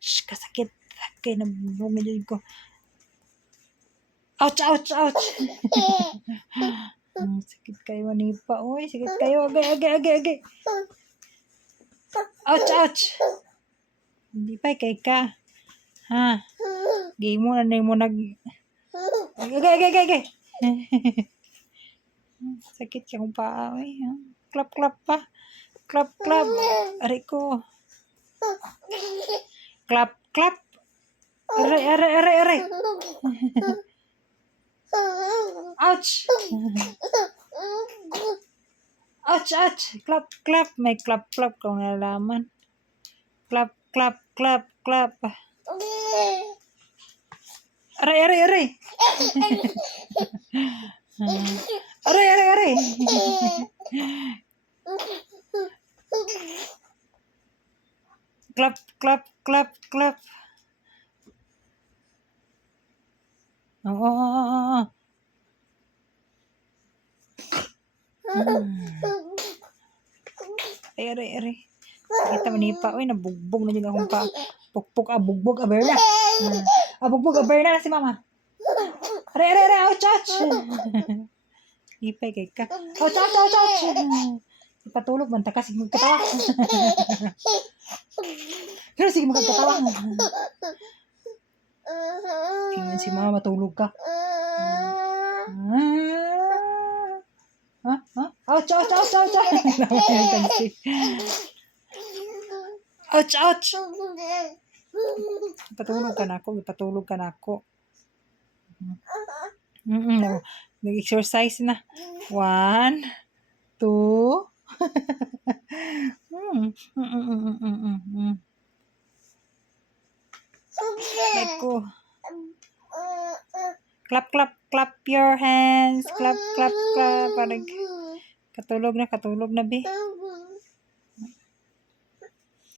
ouch, kasakit. Kay nabunga dyan ko. Ouch, ouch, ouch. Sakit kayo, manipa. Uy, sakit kayo. Agay. Ouch, ouch. Hindi pa, kay ka. Ha? Gay mo na mo nag... Agay. Sakit ka kung paa. Uy, clap pa. Clap. Aray ko. Clap. Aray. Ouch. Ouch. Clap. May clap kung nalaman. Clap. Aray. Aray. Clap. Oo. Aray. Kita manipa. Uy, nabugbog na dyan akong pa. Pukpuk, bugbog, aberna. Bugbog, aberna na si mama. Aray. Ouch. Ipay kay ka. Ouch. Ipatulog man, taka sige magkatawa. Pero sige magkatawa. Tingnan si mama, matulog ka. Ouch. Ouch. Ipatulog ka na ako. Nag-exercise na. 1, 2. Ako. Clap your hands. Clap. Parang katulog na, be.